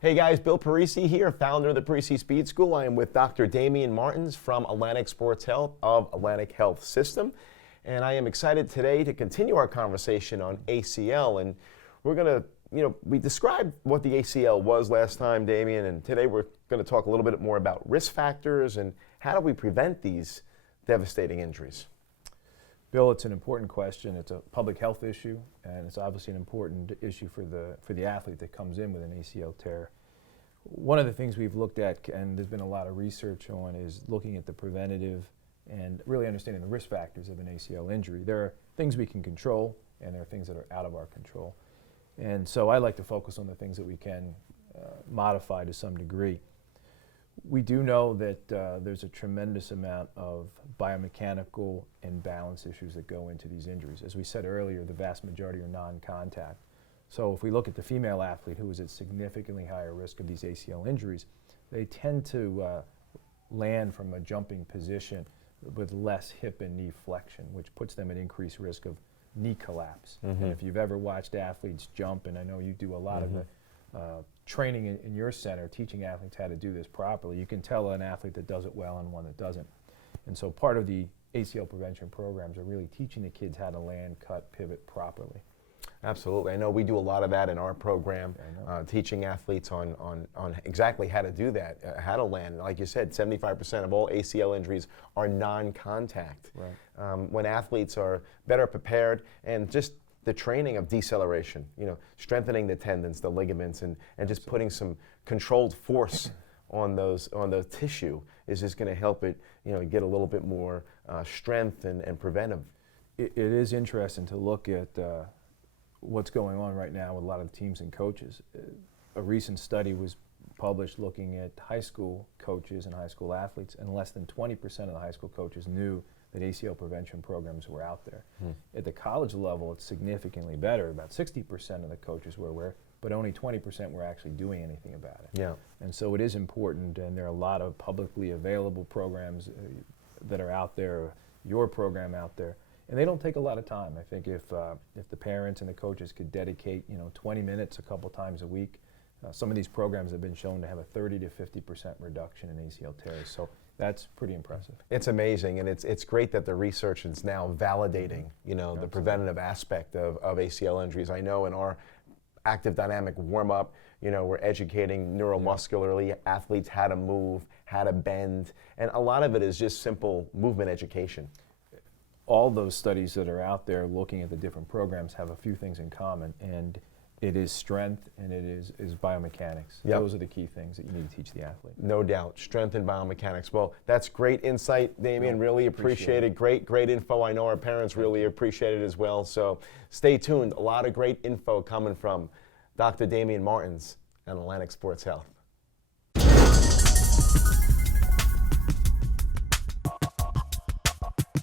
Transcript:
Hey guys, Bill Parisi here, founder of the Parisi Speed School. I am with Dr. Damion Martins from Atlantic Sports Health of Atlantic Health System. And I am excited today to continue our conversation on ACL. And we're going to, we described what the ACL was last time, Damion, and today we're going to talk a little bit more about risk factors and how do we prevent these devastating injuries. Bill, it's an important question. It's a public health issue, and it's obviously an important issue for the athlete that comes in with an ACL tear. One of the things we've looked at, and there's been a lot of research on, is looking at the preventative and really understanding the risk factors of an ACL injury. There are things we can control, and there are things that are out of our control. And so I like to focus on the things that we can modify to some degree. We do know that there's a tremendous amount of biomechanical and balance issues that go into these injuries. As we said earlier, the vast majority are non-contact. So if we look at the female athlete who is at significantly higher risk of these ACL injuries, they tend to land from a jumping position with less hip and knee flexion, which puts them at increased risk of knee collapse. Mm-hmm. And if you've ever watched athletes jump, and I know you do a lot of the training in your center, teaching athletes how to do this properly, you can tell an athlete that does it well and one that doesn't. And so part of the ACL prevention programs are really teaching the kids how to land, cut, pivot properly. Absolutely. I know we do a lot of that in our program, teaching athletes on exactly how to do that, how to land. Like you said, 75% of all ACL injuries are non-contact. Right. When athletes are better prepared and just the training of deceleration, strengthening the tendons, the ligaments, and just putting some controlled force on the tissue is just going to help it, get a little bit more strength and preventive. It is interesting to look at what's going on right now with a lot of teams and coaches. A recent study was published looking at high school coaches and high school athletes, and less than 20% of the high school coaches knew that ACL prevention programs were out there. At the college level, it's significantly better. About 60% of the coaches were aware, but only 20% were actually doing anything about it. Yeah. And so it is important, and there are a lot of publicly available programs that are out there, your program out there, and they don't take a lot of time. I think if the parents and the coaches could dedicate 20 minutes a couple times a week, some of these programs have been shown to have a 30 to 50% reduction in ACL tears. So that's pretty impressive. It's amazing, and it's great that the research is now validating, the preventative aspect of ACL injuries. I know in our active dynamic warm-up, we're educating neuromuscularly athletes how to move, how to bend, and a lot of it is just simple movement education. All those studies that are out there looking at the different programs have a few things in common, and it is strength and it is biomechanics. Yep. Those are the key things that you need to teach the athlete. No doubt, strength and biomechanics. Well, that's great insight, Damion. Really appreciate it. Great info. I know our parents really appreciate it as well. So stay tuned. A lot of great info coming from Dr. Damion Martins and Atlantic Sports Health.